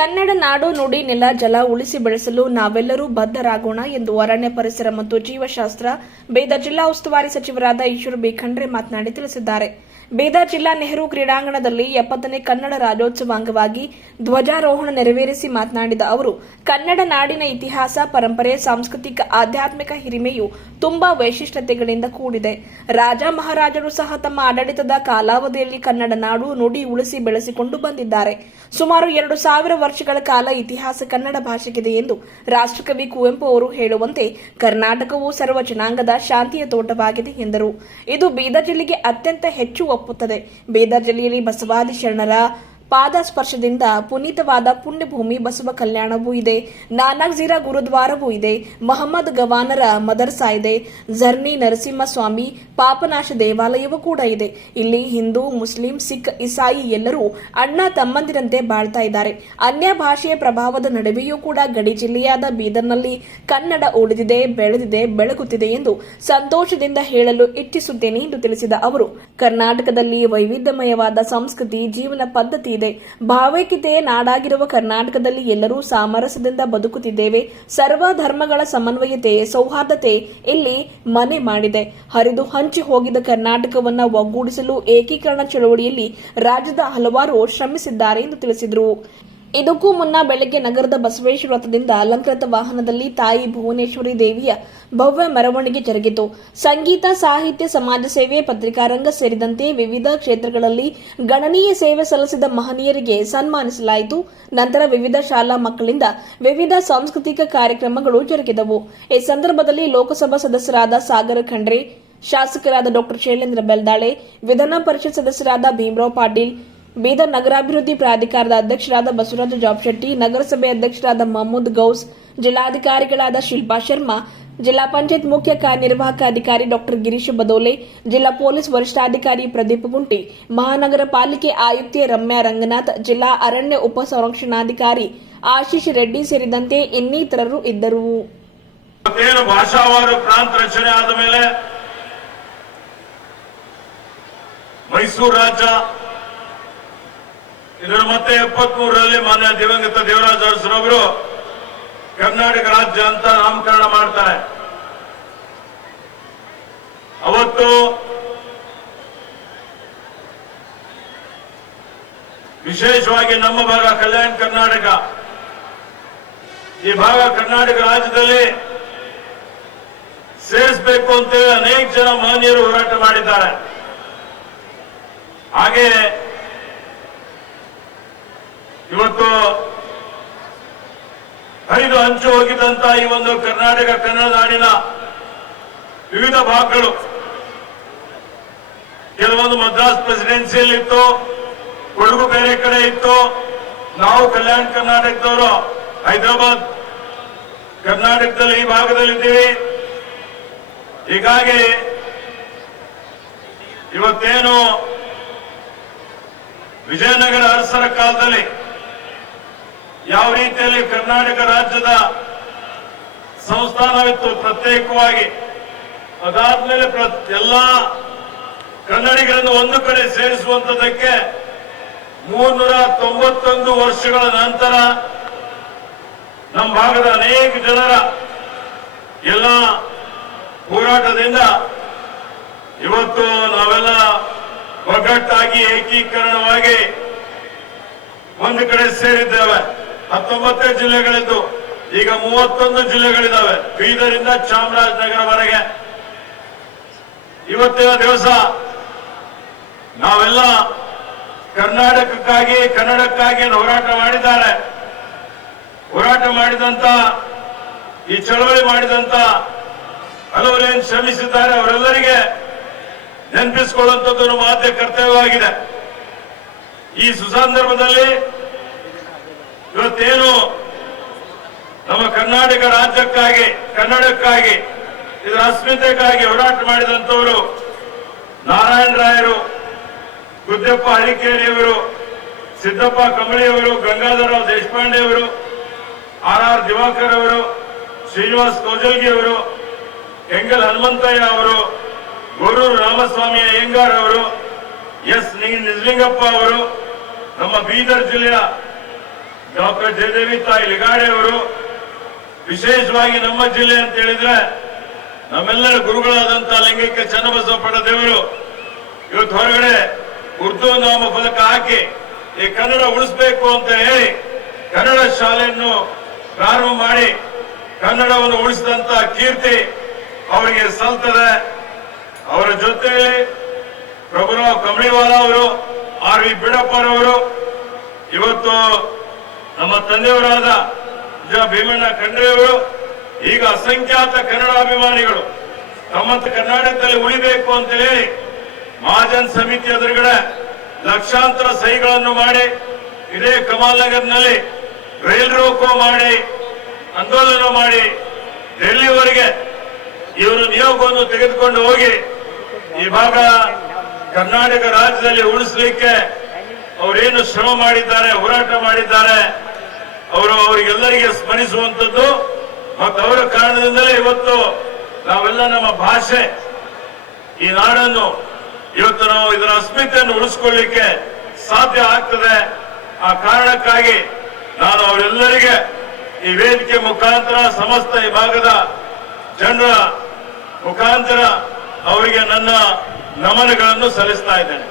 ಕನ್ನಡ ನಾಡು ನುಡಿ ನೆಲ ಜಲ ಉಳಿಸಿ ಬೆಳೆಸಲು ನಾವೆಲ್ಲರೂ ಬದ್ಧರಾಗೋಣ ಎಂದು ಅರಣ್ಯ ಪರಿಸರ ಮತ್ತು ಜೀವಶಾಸ್ತ್ರ, ಬೇದ ಜಿಲ್ಲಾ ಉಸ್ತುವಾರಿ ಸಚಿವರಾದ ಈಶ್ವರ ಬಿ ಖಂಡ್ರೆ ಮಾತನಾಡಿ ತಿಳಿಸಿದ್ದಾರೆ. ಬೀದರ್ ಜಿಲ್ಲಾ ನೆಹರು ಕ್ರೀಡಾಂಗಣದಲ್ಲಿ ಎಪ್ಪತ್ತನೇ ಕನ್ನಡ ರಾಜ್ಯೋತ್ಸವ ಅಂಗವಾಗಿ ಧ್ವಜಾರೋಹಣ ನೆರವೇರಿಸಿ ಮಾತನಾಡಿದ ಅವರು, ಕನ್ನಡ ನಾಡಿನ ಇತಿಹಾಸ, ಪರಂಪರೆ, ಸಾಂಸ್ಕೃತಿಕ, ಆಧ್ಯಾತ್ಮಿಕ ಹಿರಿಮೆಯು ತುಂಬಾ ವೈಶಿಷ್ಟ್ಯತೆಗಳಿಂದ ಕೂಡಿದೆ. ರಾಜ ಮಹಾರಾಜರು ಸಹ ತಮ್ಮ ಆಡಳಿತದ ಕಾಲಾವಧಿಯಲ್ಲಿ ಕನ್ನಡ ನಾಡು ನುಡಿ ಉಳಿಸಿ ಬೆಳೆಸಿಕೊಂಡು ಬಂದಿದ್ದಾರೆ. ಸುಮಾರು ಎರಡು ಸಾವಿರ ವರ್ಷಗಳ ಕಾಲ ಇತಿಹಾಸ ಕನ್ನಡ ಭಾಷೆಗಿದೆ ಎಂದು ರಾಷ್ಟ್ರಕವಿ ಕುವೆಂಪು ಅವರು ಹೇಳುವಂತೆ, ಕರ್ನಾಟಕವು ಸರ್ವ ಜನಾಂಗದ ಶಾಂತಿಯ ತೋಟವಾಗಿದೆ ಎಂದರು. ಇದು ಬೀದರ್ ಜಿಲ್ಲೆಗೆ ಅತ್ಯಂತ ಹೆಚ್ಚು ಒಪ್ಪುತ್ತದೆ. ಬೀದರ್ ಜಿಲ್ಲೆಯಲ್ಲಿ ಬಸವಾದಿ ಶರಣರ ಪಾದ ಸ್ಪರ್ಶದಿಂದ ಪುನೀತವಾದ ಪುಣ್ಯಭೂಮಿ ಬಸವ ಕಲ್ಯಾಣವೂ ಇದೆ. ನಾನಕ್ ಜೀರಾ ಗುರುದ್ವಾರವೂ ಇದೆ. ಮಹಮ್ಮದ್ ಗವಾನರ ಮದರ್ಸಾ ಇದೆ. ಝರ್ನಿ ನರಸಿಂಹಸ್ವಾಮಿ, ಪಾಪನಾಶ ದೇವಾಲಯವೂ ಕೂಡ ಇದೆ. ಇಲ್ಲಿ ಹಿಂದೂ, ಮುಸ್ಲಿಂ, ಸಿಖ್, ಇಸಾಯಿ ಎಲ್ಲರೂ ಅಣ್ಣ ತಮ್ಮಂದಿರಂತೆ ಬಾಳ್ತಾ ಇದ್ದಾರೆ. ಅನ್ಯ ಭಾಷೆಯ ಪ್ರಭಾವದ ನಡುವೆಯೂ ಕೂಡ ಗಡಿ ಜಿಲ್ಲೆಯಾದ ಬೀದರ್ನಲ್ಲಿ ಕನ್ನಡ ಉಳಿದಿದೆ, ಬೆಳೆದಿದೆ, ಬೆಳಗುತ್ತಿದೆ ಎಂದು ಸಂತೋಷದಿಂದ ಹೇಳಲು ಇಚ್ಛಿಸುತ್ತೇನೆ ಎಂದು ತಿಳಿಸಿದ ಅವರು. ಕರ್ನಾಟಕದಲ್ಲಿ ವೈವಿಧ್ಯಮಯವಾದ ಸಂಸ್ಕೃತಿ, ಜೀವನ ಪದ್ಧತಿ ಇದೆ ಭಾವೈಕ್ಯತೆಯ ನಾಡಾಗಿರುವ ಕರ್ನಾಟಕದಲ್ಲಿ ಎಲ್ಲರೂ ಸಾಮರಸ್ಯದಿಂದ ಬದುಕುತ್ತಿದ್ದೇವೆ. ಸರ್ವ ಧರ್ಮಗಳ ಸಮನ್ವಯತೆ, ಸೌಹಾರ್ದತೆ ಇಲ್ಲಿ ಮನೆ ಮಾಡಿದೆ. ಹರಿದು ಹಂಚಿ ಹೋಗಿದ ಕರ್ನಾಟಕವನ್ನು ಒಗ್ಗೂಡಿಸಲು ಏಕೀಕರಣ ಚಳವಳಿಯಲ್ಲಿ ರಾಜ್ಯದ ಹಲವಾರು ಶ್ರಮಿಸಿದ್ದಾರೆ ಎಂದು ತಿಳಿಸಿದರು. ಇದಕ್ಕೂ ಮುನ್ನ ಬೆಳಗ್ಗೆ ನಗರದ ಬಸವೇಶ್ವರ ವೃತ್ತದಿಂದ ಅಲಂಕೃತ ವಾಹನದಲ್ಲಿ ತಾಯಿ ಭುವನೇಶ್ವರಿ ದೇವಿಯ ಭವ್ಯ ಮೆರವಣಿಗೆ ಜರುಗಿತು. ಸಂಗೀತ, ಸಾಹಿತ್ಯ, ಸಮಾಜ ಸೇವೆ, ಪತ್ರಿಕಾರಂಗ ಸೇರಿದಂತೆ ವಿವಿಧ ಕ್ಷೇತ್ರಗಳಲ್ಲಿ ಗಣನೀಯ ಸೇವೆ ಸಲ್ಲಿಸಿದ ಮಹನೀಯರಿಗೆ ಸನ್ಮಾನಿಸಲಾಯಿತು. ನಂತರ ವಿವಿಧ ಶಾಲಾ ಮಕ್ಕಳಿಂದ ವಿವಿಧ ಸಾಂಸ್ಕೃತಿಕ ಕಾರ್ಯಕ್ರಮಗಳು ಜರುಗಿದವು. ಈ ಸಂದರ್ಭದಲ್ಲಿ ಲೋಕಸಭಾ ಸದಸ್ಯರಾದ ಸಾಗರ ಖಂಡ್ರೆ, ಶಾಸಕರಾದ ಡಾ ಶೈಲೇಂದ್ರ ಬೆಲ್ದಾಳೆ, ವಿಧಾನ ಪರಿಷತ್ ಸದಸ್ಯರಾದ ಭೀಮರಾವ್ ಪಾಟೀಲ್ ಬೀದರ್ ನಗರಾಭಿವೃದ್ಧಿ ಪ್ರಾಧಿಕಾರದ ಅಧ್ಯಕ್ಷರಾದ ಬಸವರಾಜ ಜಾಬ್ಶೆಟ್ಟಿ, ನಗರಸಭೆ ಅಧ್ಯಕ್ಷರಾದ ಮಹಮೂದ್ ಗೌಸ್, ಜಿಲ್ಲಾಧಿಕಾರಿಗಳಾದ ಶಿಲ್ಪಾ ಶರ್ಮಾ, ಜಿಲ್ಲಾ ಪಂಚಾಯತ್ ಮುಖ್ಯ ಕಾರ್ಯನಿರ್ವಾಹಕ ಅಧಿಕಾರಿ ಡಾಕ್ಟರ್ ಗಿರೀಶ್ ಬದೋಲೆ, ಜಿಲ್ಲಾ ಪೊಲೀಸ್ ವರಿಷ್ಠಾಧಿಕಾರಿ ಪ್ರದೀಪ್ ಗುಂಟಿ, ಮಹಾನಗರ ಪಾಲಿಕೆ ಆಯುಕ್ತೆ ರಮ್ಯಾ ರಂಗನಾಥ್, ಜಿಲ್ಲಾ ಅರಣ್ಯ ಉಪ ಸಂರಕ್ಷಣಾಧಿಕಾರಿ ಆಶೀಶ್ ರೆಡ್ಡಿ ಸೇರಿದಂತೆ ಇನ್ನಿತರರು ಇದ್ದರು. ಮೈಸೂರು ರಾಜ್ಯ ಇದರ ಮತ್ತೆ ಎಪ್ಪತ್ಮೂರರಲ್ಲಿ ಮಾನ್ಯ ದಿವಂಗತ ದೇವರಾಜ ಅರಸರವರು ಕರ್ನಾಟಕ ರಾಜ್ಯ ಅಂತ ನಾಮಕರಣ ಮಾಡ್ತಾರೆ. ಅವತ್ತು ವಿಶೇಷವಾಗಿ ನಮ್ಮ ಭಾಗ ಕಲ್ಯಾಣ ಕರ್ನಾಟಕ. ಈ ಭಾಗ ಕರ್ನಾಟಕ ರಾಜ್ಯದಲ್ಲಿ ಸೇರಿಸಬೇಕು ಅಂತೇಳಿ ಅನೇಕ ಜನ ಮಹನೀಯರು ಹೋರಾಟ ಮಾಡಿದ್ದಾರೆ. ಹಾಗೆ ಇವತ್ತು ಐದು ಅಂಚು ಹೋಗಿದ್ದಂತ ಈ ಒಂದು ಕರ್ನಾಟಕ, ಕನ್ನಡ ನಾಡಿನ ವಿವಿಧ ಭಾಗಗಳು. ಕೆಲವೊಂದು ಮದ್ರಾಸ್ ಪ್ರೆಸಿಡೆನ್ಸಿಯಲ್ಲಿ ಇತ್ತು ಕೊಡಗು ಬೇರೆ ಕಡೆ ಇತ್ತು. ನಾವು ಕಲ್ಯಾಣ ಕರ್ನಾಟಕದವರು ಹೈದರಾಬಾದ್, ಕರ್ನಾಟಕದಲ್ಲಿ ಈ ಭಾಗದಲ್ಲಿದ್ದೀವಿ. ಹೀಗಾಗಿ ಇವತ್ತೇನು ವಿಜಯನಗರ ಅರಸರ ಕಾಲದಲ್ಲಿ ಯಾವ ರೀತಿಯಲ್ಲಿ ಕರ್ನಾಟಕ ರಾಜ್ಯದ ಸಂಸ್ಥಾನವಿತ್ತು ಪ್ರತ್ಯೇಕವಾಗಿ, ಅದಾದ್ಮೇಲೆ ಎಲ್ಲಾ ಕನ್ನಡಿಗರನ್ನು ಒಂದು ಕಡೆ ಸೇರಿಸುವಂತದಕ್ಕೆ ಮೂರ್ನೂರ ತೊಂಬತ್ತೊಂದು ವರ್ಷಗಳ ನಂತರ ನಮ್ಮ ಭಾಗದ ಅನೇಕ ಜನರ ಎಲ್ಲ ಹೋರಾಟದಿಂದ ಇವತ್ತು ನಾವೆಲ್ಲ ಒಗ್ಗಟ್ಟಾಗಿ ಏಕೀಕರಣವಾಗಿ ಒಂದು ಕಡೆ ಸೇರಿದ್ದೇವೆ. ಹತ್ತೊಂಬತ್ತೇ ಜಿಲ್ಲೆಗಳಿದ್ದು ಈಗ ಮೂವತ್ತೊಂದು ಜಿಲ್ಲೆಗಳಿದ್ದಾವೆ. ಬೀದರಿಂದ ಚಾಮರಾಜನಗರವರೆಗೆ ಇವತ್ತಿನ ದಿವಸ ನಾವೆಲ್ಲ ಕರ್ನಾಟಕಕ್ಕಾಗಿ, ಕನ್ನಡಕ್ಕಾಗಿ ಹೋರಾಟ ಮಾಡಿದ್ದಾರೆ. ಹೋರಾಟ ಮಾಡಿದಂತ, ಈ ಚಳವಳಿ ಮಾಡಿದಂತ ಹಲವರೇನು ಶ್ರಮಿಸಿದ್ದಾರೆ ಅವರೆಲ್ಲರಿಗೆ ನೆನಪಿಸಿಕೊಳ್ಳುವಂಥದ್ದು ಮಾತೆ ಕರ್ತವ್ಯವಾಗಿದೆ. ಈ ಸುಸಂದರ್ಭದಲ್ಲಿ ಇವತ್ತೇನು ನಮ್ಮ ಕರ್ನಾಟಕ ರಾಜ್ಯಕ್ಕಾಗಿ, ಕನ್ನಡಕ್ಕಾಗಿ ಇದರ ಅಸ್ಮಿತೆಗಾಗಿ ಹೋರಾಟ ಮಾಡಿದಂಥವರು ನಾರಾಯಣ ರಾಯರು ಗುದ್ದಪ್ಪ ಹರಿಕೇರಿಯವರು, ಸಿದ್ದಪ್ಪ ಕಂಬಳಿಯವರು ಗಂಗಾಧರರಾವ್ ದೇಶಪಾಂಡೆ ಅವರು ಆರ್ ಆರ್ ದಿವಾಕರ್ ಅವರು, ಶ್ರೀನಿವಾಸ್ ಕೌಜಲ್ಗಿ ಅವರು ಎಂಗಲ್ ಹನುಮಂತಯ್ಯ ಅವರು, ಗೊರೂರು ರಾಮಸ್ವಾಮಿ ಅಯ್ಯಂಗಾರ್ ಅವರು, ಎಸ್ ನಿಜಲಿಂಗಪ್ಪ ಅವರು, ನಮ್ಮ ಬೀದರ್ ಜಿಲ್ಲೆಯ ಡಾಕ್ಟರ್ ಜಯದೇವಿ ತಾಯಿ ಲಿಗಾಡೆ ಅವರು, ವಿಶೇಷವಾಗಿ ನಮ್ಮ ಜಿಲ್ಲೆ ಅಂತ ಹೇಳಿದ್ರೆ, ನಮ್ಮೆಲ್ಲರ ಗುರುಗಳಾದಂತಹ ಲಿಂಗಿಕ ಚನ್ನಬಸವ ದೇವರು, ಇವತ್ತು ಹೊರಗಡೆ ಉರ್ದು ನಾಮ ಫಲಕ ಹಾಕಿ ಈ ಕನ್ನಡ ಉಳಿಸ್ಬೇಕು ಅಂತ ಹೇಳಿ ಕನ್ನಡ ಶಾಲೆಯನ್ನು ಪ್ರಾರಂಭ ಮಾಡಿ ಕನ್ನಡವನ್ನು ಉಳಿಸಿದಂತ ಕೀರ್ತಿ ಅವರಿಗೆ ಸಲ್ತದೆ. ಅವರ ಜೊತೆಯಲ್ಲಿ ಪ್ರಭುರಾವ್ ಕಂಬಳಿವಾಲ ಅವರು, ಆರ್ ವಿ ಬಿಡಪ್ಪರವರು, ಇವತ್ತು ನಮ್ಮ ತಂದೆಯವರಾದ ಭೀಮಣ್ಣ ಖಂಡ್ರೆಯವರು, ಈಗ ಅಸಂಖ್ಯಾತ ಕನ್ನಡ ಅಭಿಮಾನಿಗಳು ತಮ್ಮಂತ ಕರ್ನಾಟಕದಲ್ಲಿ ಉಳಿಬೇಕು ಅಂತ ಹೇಳಿ ಮಹಾಜನ್ ಸಮಿತಿ ಎದುರುಗಡೆ ಲಕ್ಷಾಂತರ ಸಹಿಗಳನ್ನು ಮಾಡಿ, ಇದೇ ಕಮಾಲ್ ನಗರ್ನಲ್ಲಿ ರೈಲ್ ರೋಕೋ ಮಾಡಿ, ಆಂದೋಲನ ಮಾಡಿ ಡೆಲ್ಲಿವರೆಗೆ ಇವರು ನಿಯೋಗವನ್ನು ತೆಗೆದುಕೊಂಡು ಹೋಗಿ ಈ ಭಾಗ ಕರ್ನಾಟಕ ರಾಜ್ಯದಲ್ಲಿ ಉಳಿಸ್ಲಿಕ್ಕೆ ಅವರೇನು ಶ್ರಮ ಮಾಡಿದ್ದಾರೆ, ಹೋರಾಟ ಮಾಡಿದ್ದಾರೆ ಅವರು ಅವರಿಗೆಲ್ಲರಿಗೆ ಸ್ಮರಿಸುವಂತದ್ದು ಮತ್ತು ಅವರ ಕಾರಣದಿಂದಲೇ ಇವತ್ತು ನಾವೆಲ್ಲ ನಮ್ಮ ಭಾಷೆ, ಈ ನಾಡನ್ನು ಇವತ್ತು ನಾವು ಇದರ ಅಸ್ಮಿತೆಯನ್ನು ಉಳಿಸ್ಕೊಳ್ಳಿಕ್ಕೆ ಸಾಧ್ಯ ಆಗ್ತದೆ. ಆ ಕಾರಣಕ್ಕಾಗಿ ನಾನು ಅವರೆಲ್ಲರಿಗೆ ಈ ವೇದಿಕೆ ಮುಖಾಂತರ ಸಮಸ್ತ ಈ ಭಾಗದ ಜನರ ಮುಖಾಂತರ ಅವರಿಗೆ ನನ್ನ ನಮನಗಳನ್ನು ಸಲ್ಲಿಸ್ತಾ ಇದ್ದೇನೆ.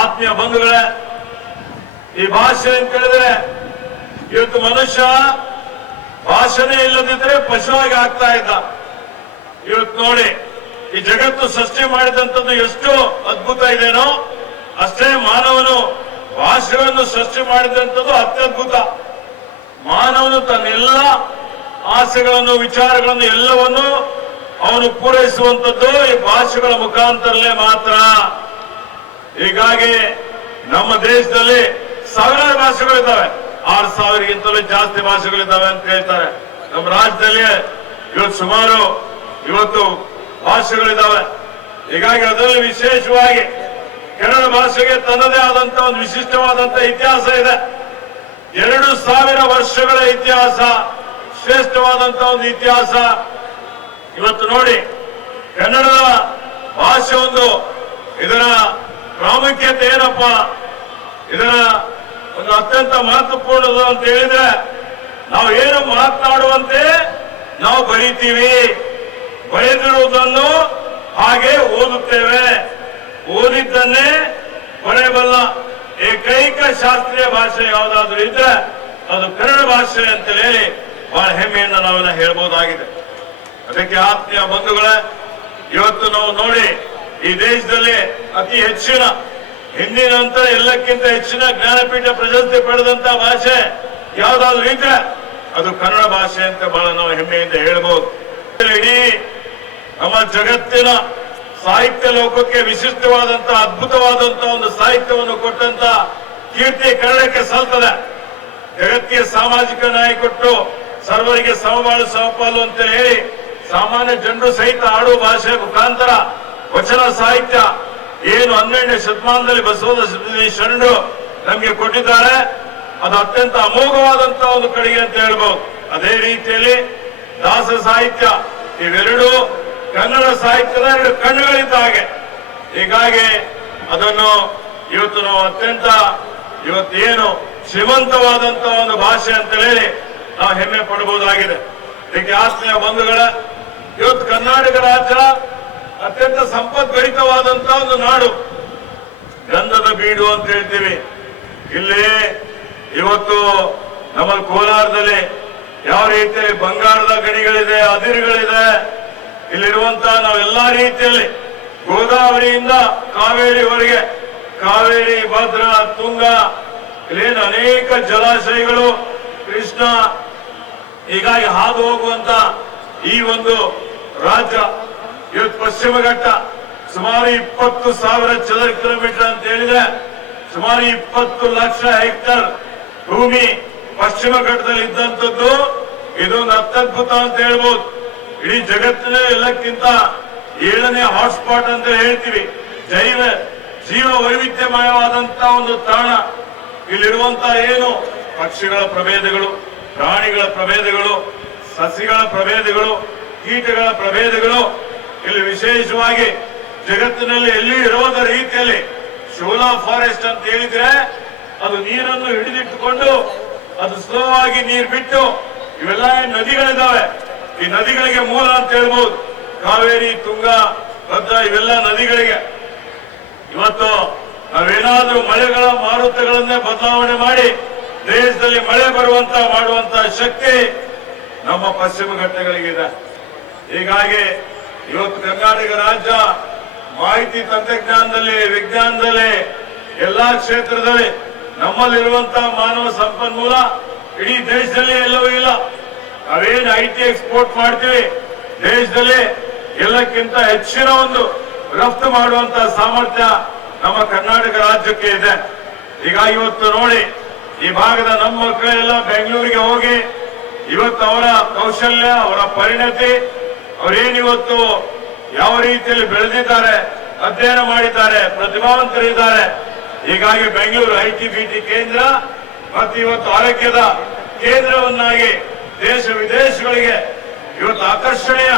ಆತ್ಮೀಯ ಬಂಧುಗಳೇ, ಈ ಭಾಷೆ ಅಂತ ಹೇಳಿದ್ರೆ ಇವತ್ತು ಮನುಷ್ಯ ಭಾಷಣೆ ಇಲ್ಲದಿದ್ರೆ ಪಶುವಾಗಿ ಆಗ್ತಾ ಇದ್ದ. ಇವತ್ತು ನೋಡಿ, ಈ ಜಗತ್ತು ಸೃಷ್ಟಿ ಮಾಡಿದಂಥದ್ದು ಎಷ್ಟು ಅದ್ಭುತ ಇದೆನೋ. ಅಷ್ಟೇ ಮಾನವನು ಭಾಷೆಯನ್ನು ಸೃಷ್ಟಿ ಮಾಡಿದಂಥದ್ದು ಅತ್ಯದ್ಭುತ. ಮಾನವನು ತನ್ನೆಲ್ಲ ಆಸೆಗಳನ್ನು, ವಿಚಾರಗಳನ್ನು ಎಲ್ಲವನ್ನು ಅವನು ಪೂರೈಸುವಂಥದ್ದು ಈ ಭಾಷೆಗಳ ಮುಖಾಂತರಲೇ ಮಾತ್ರ. ಹೀಗಾಗಿ ನಮ್ಮ ದೇಶದಲ್ಲಿ ಸಾವಿರಾರು ಭಾಷೆಗಳಿದ್ದಾವೆ. ಆರು ಸಾವಿರಗಿಂತಲೂ ಜಾಸ್ತಿ ಭಾಷೆಗಳಿದ್ದಾವೆ ಅಂತ ಹೇಳ್ತಾರೆ. ನಮ್ಮ ರಾಜ್ಯದಲ್ಲಿ ಇವತ್ತು ಸುಮಾರು ಇವತ್ತು ಭಾಷೆಗಳಿದ್ದಾವೆ. ಹೀಗಾಗಿ ಅದರಲ್ಲಿ ವಿಶೇಷವಾಗಿ ಕನ್ನಡ ಭಾಷೆಗೆ ತನ್ನದೇ ಆದಂತ ಒಂದು ವಿಶಿಷ್ಟವಾದಂತ ಇತಿಹಾಸ ಇದೆ. ಎರಡು ಸಾವಿರ ವರ್ಷಗಳ ಇತಿಹಾಸ, ಶ್ರೇಷ್ಠವಾದಂತ ಒಂದು ಇತಿಹಾಸ. ಇವತ್ತು ನೋಡಿ, ಕನ್ನಡದ ಭಾಷೆ ಒಂದು ಇದರ ಪ್ರಾಮುಖ್ಯತೆ ಏನಪ್ಪ? ಇದರ ಒಂದು ಅತ್ಯಂತ ಮಹತ್ವಪೂರ್ಣದು ಅಂತ ಹೇಳಿದ್ರೆ, ನಾವು ಏನು ಮಾತನಾಡುವಂತೆ ನಾವು ಬರೀತೀವಿ. ಬರೆದಿರುವುದನ್ನು ಹಾಗೆ ಓದುತ್ತೇವೆ. ಓದಿದ್ದನ್ನೇ ಬರೆಯಬಲ್ಲ ಏಕೈಕ ಶಾಸ್ತ್ರೀಯ ಭಾಷೆ ಯಾವುದಾದ್ರೂ ಇದ್ರೆ, ಅದು ಕನ್ನಡ ಭಾಷೆ ಅಂತ ಹೇಳಿ ಬಹಳ ಹೆಮ್ಮೆಯಿಂದ ನಾವೆಲ್ಲ ಹೇಳ್ಬೋದಾಗಿದೆ. ಅದಕ್ಕೆ ಆತ್ಮೀಯ ಬಂಧುಗಳೇ, ಇವತ್ತು ನಾವು ನೋಡಿ, ಈ ದೇಶದಲ್ಲಿ ಅತಿ ಹೆಚ್ಚಿನ ಹಿಂದಿ ನಂತರ ಎಲ್ಲಕ್ಕಿಂತ ಹೆಚ್ಚಿನ ಜ್ಞಾನಪೀಠ ಪ್ರಶಸ್ತಿ ಪಡೆದಂತ ಭಾಷೆ ಯಾವ್ದಾದ್ರು ಇದ್ರೆ ಅದು ಕನ್ನಡ ಭಾಷೆ ಅಂತ ಬಹಳ ನಾವು ಹೆಮ್ಮೆಯಿಂದ ಹೇಳ್ಬೋದು. ಇಡೀ ನಮ್ಮ ಜಗತ್ತಿನ ಸಾಹಿತ್ಯ ಲೋಕಕ್ಕೆ ವಿಶಿಷ್ಟವಾದಂತ, ಅದ್ಭುತವಾದಂತ ಒಂದು ಸಾಹಿತ್ಯವನ್ನು ಕೊಟ್ಟಂತ ಕೀರ್ತಿ ಕನ್ನಡಕ್ಕೆ ಸಲ್ತದೆ. ಜಗತ್ತಿಗೆ ಸಾಮಾಜಿಕ ನ್ಯಾಯ ಕೊಟ್ಟು ಸರ್ವರಿಗೆ ಸಮಬಾಳು ಸಮಪಾಲು ಅಂತ ಹೇಳಿ ಸಾಮಾನ್ಯ ಜನರು ಸಹಿತ ಆಡುವ ಭಾಷೆ ಮುಖಾಂತರ ವಚನ ಸಾಹಿತ್ಯ ಏನು ಹನ್ನೆರಡನೇ ಶತಮಾನದಲ್ಲಿ ಬಸವದ ಶರಣರು ನಮಗೆ ಕೊಟ್ಟಿದ್ದಾರೆ, ಅದು ಅತ್ಯಂತ ಅಮೋಘವಾದಂತಹ ಒಂದು ಕಡೆಗೆ ಅಂತ ಹೇಳ್ಬೋದು. ಅದೇ ರೀತಿಯಲ್ಲಿ ದಾಸ ಸಾಹಿತ್ಯ, ಇವೆರಡು ಕನ್ನಡ ಸಾಹಿತ್ಯದ ಎರಡು ಕಣ್ಣುಗಳಿದ್ದ ಹಾಗೆ. ಹೀಗಾಗಿ ಅದನ್ನು ಇವತ್ತು ನಾವು ಅತ್ಯಂತ ಇವತ್ತೇನು ಶ್ರೀಮಂತವಾದಂತಹ ಒಂದು ಭಾಷೆ ಅಂತ ಹೇಳಿ ನಾವು ಹೆಮ್ಮೆ ಪಡಬಹುದಾಗಿದೆ. ಇದಕ್ಕೆ ಆಸ್ತಿಯ ಬಂಧುಗಳ, ಇವತ್ತು ಕರ್ನಾಟಕ ರಾಜ್ಯ ಅತ್ಯಂತ ಸಂಪದ್ಭರಿತವಾದಂತಹ ಒಂದು ನಾಡು. ಗಂಧದ ಬೀಡು ಅಂತ ಹೇಳ್ತೀವಿ. ಇಲ್ಲಿ ಇವತ್ತು ನಮ್ಮ ಕೋಲಾರದಲ್ಲಿ ಯಾವ ರೀತಿ ಬಂಗಾರದ ಗಣಿಗಳಿದೆ, ಅದಿರುಗಳಿದೆ ಇಲ್ಲಿರುವಂತಹ ನಾವೆಲ್ಲಾ ರೀತಿಯಲ್ಲಿ ಗೋದಾವರಿಯಿಂದ ಕಾವೇರಿವರೆಗೆ ಕಾವೇರಿ, ಭದ್ರಾ, ತುಂಗ, ಇಲ್ಲೇನು ಅನೇಕ ಜಲಾಶಯಗಳು ಕೃಷ್ಣ ಹೀಗಾಗಿ ಹಾದು ಹೋಗುವಂತ ಈ ಒಂದು ರಾಜ್ಯ, ಇವತ್ತು ಪಶ್ಚಿಮ ಘಟ್ಟ ಸುಮಾರು ಇಪ್ಪತ್ತು ಸಾವಿರ ಚದರ ಕಿಲೋಮೀಟರ್ ಅಂತ ಹೇಳಿದ್ರೆ ಸುಮಾರು ಇಪ್ಪತ್ತು ಲಕ್ಷ ಹೆಕ್ಟರ್ ಭೂಮಿ ಪಶ್ಚಿಮ ಘಟ್ಟದಲ್ಲಿ ಇದ್ದಂಥದ್ದು. ಇದೊಂದು ಅತ್ಯದ್ಭುತ ಅಂತ ಹೇಳ್ಬೋದು. ಇಡೀ ಜಗತ್ತಿನ ಎಲ್ಲಕ್ಕಿಂತ ಏಳನೇ ಹಾಟ್ಸ್ಪಾಟ್ ಅಂತ ಹೇಳ್ತೀವಿ. ಜೈವ ಜೀವ ವೈವಿಧ್ಯಮಯವಾದಂತ ಒಂದು ತಾಣ. ಇಲ್ಲಿರುವಂತಹ ಏನು? ಪಕ್ಷಿಗಳ ಪ್ರಭೇದಗಳು, ಪ್ರಾಣಿಗಳ ಪ್ರಭೇದಗಳು, ಸಸಿಗಳ ಪ್ರಭೇದಗಳು, ಕೀಟಗಳ ಪ್ರಭೇದಗಳು. ಇಲ್ಲಿ ವಿಶೇಷವಾಗಿ ಜಗತ್ತಿನಲ್ಲಿ ಎಲ್ಲಿ ಇರೋದ ರೀತಿಯಲ್ಲಿ ಶೋಲಾ ಫಾರೆಸ್ಟ್ ಅಂತ ಹೇಳಿದ್ರೆ ಅದು ನೀರನ್ನು ಹಿಡಿದಿಟ್ಟುಕೊಂಡು ಅದು ಸ್ಲೋ ಆಗಿ ನೀರು ಬಿಟ್ಟು ಇವೆಲ್ಲ ನದಿಗಳಿದಾವೆ ಈ ನದಿಗಳಿಗೆ ಮೂಲ ಅಂತ ಹೇಳ್ಬೋದು. ಕಾವೇರಿ, ತುಂಗಾ, ಭದ್ರಾ ಇವೆಲ್ಲ ನದಿಗಳಿಗೆ. ಇವತ್ತು ನಾವೇನಾದ್ರೂ ಮಳೆಗಳ ಮಾರುತಗಳನ್ನೇ ಬದಲಾವಣೆ ಮಾಡಿ ದೇಶದಲ್ಲಿ ಮಳೆ ಬರುವಂತ ಮಾಡುವಂತ ಶಕ್ತಿ ನಮ್ಮ ಪಶ್ಚಿಮ ಘಟ್ಟಗಳಿಗಿದೆ ಹೀಗಾಗಿ ಇವತ್ತು ಕರ್ನಾಟಕ ರಾಜ್ಯ ಮಾಹಿತಿ ತಂತ್ರಜ್ಞಾನದಲ್ಲಿ, ವಿಜ್ಞಾನದಲ್ಲಿ, ಎಲ್ಲಾ ಕ್ಷೇತ್ರದಲ್ಲಿ ನಮ್ಮಲ್ಲಿರುವಂತಹ ಮಾನವ ಸಂಪನ್ಮೂಲ ಇಡೀ ದೇಶದಲ್ಲಿ ಎಲ್ಲವೂ ಇಲ್ಲ. ನಾವೇನು ಐ ಟಿ ಎಕ್ಸ್ಪೋರ್ಟ್ ಮಾಡ್ತೀವಿ, ದೇಶದಲ್ಲಿ ಎಲ್ಲಕ್ಕಿಂತ ಹೆಚ್ಚಿನ ಒಂದು ರಫ್ತು ಮಾಡುವಂತಹ ಸಾಮರ್ಥ್ಯ ನಮ್ಮ ಕರ್ನಾಟಕ ರಾಜ್ಯಕ್ಕೆ ಇದೆ. ಈಗ ಇವತ್ತು ನೋಡಿ, ಈ ಭಾಗದ ನಮ್ಮ ಮಕ್ಕಳೆಲ್ಲ ಬೆಂಗಳೂರಿಗೆ ಹೋಗಿ, ಇವತ್ತು ಅವರ ಕೌಶಲ್ಯ, ಅವರ ಪರಿಣತಿ, ಅವರೇನಿವತ್ತು ಯಾವ ರೀತಿಯಲ್ಲಿ ಬೆಳೆದಿದ್ದಾರೆ, ಅಧ್ಯಯನ ಮಾಡಿದ್ದಾರೆ ಪ್ರತಿಭಾವಂತರಿದ್ದಾರೆ ಹೀಗಾಗಿ ಬೆಂಗಳೂರು ಐಟಿ ಬಿಟಿ ಕೇಂದ್ರ ಮತ್ತು ಇವತ್ತು ಆರೋಗ್ಯದ ಕೇಂದ್ರವನ್ನಾಗಿ ದೇಶ ವಿದೇಶಗಳಿಗೆ ಇವತ್ತು ಆಕರ್ಷಣೆಯ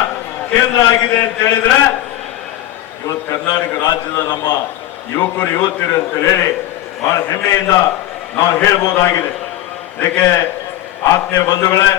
ಕೇಂದ್ರ ಆಗಿದೆ ಅಂತ ಹೇಳಿದ್ರೆ, ಇವತ್ತು ಕರ್ನಾಟಕ ರಾಜ್ಯದ ನಮ್ಮ ಯುವಕರು, ಯುವತಿಯರು ಅಂತ ಹೇಳಿ ಬಹಳ ಹೆಮ್ಮೆಯಿಂದ ನಾವು ಹೇಳ್ಬೋದಾಗಿದೆ. ಅದಕ್ಕೆ ಆತ್ಮೀಯ ಬಂಧುಗಳೇ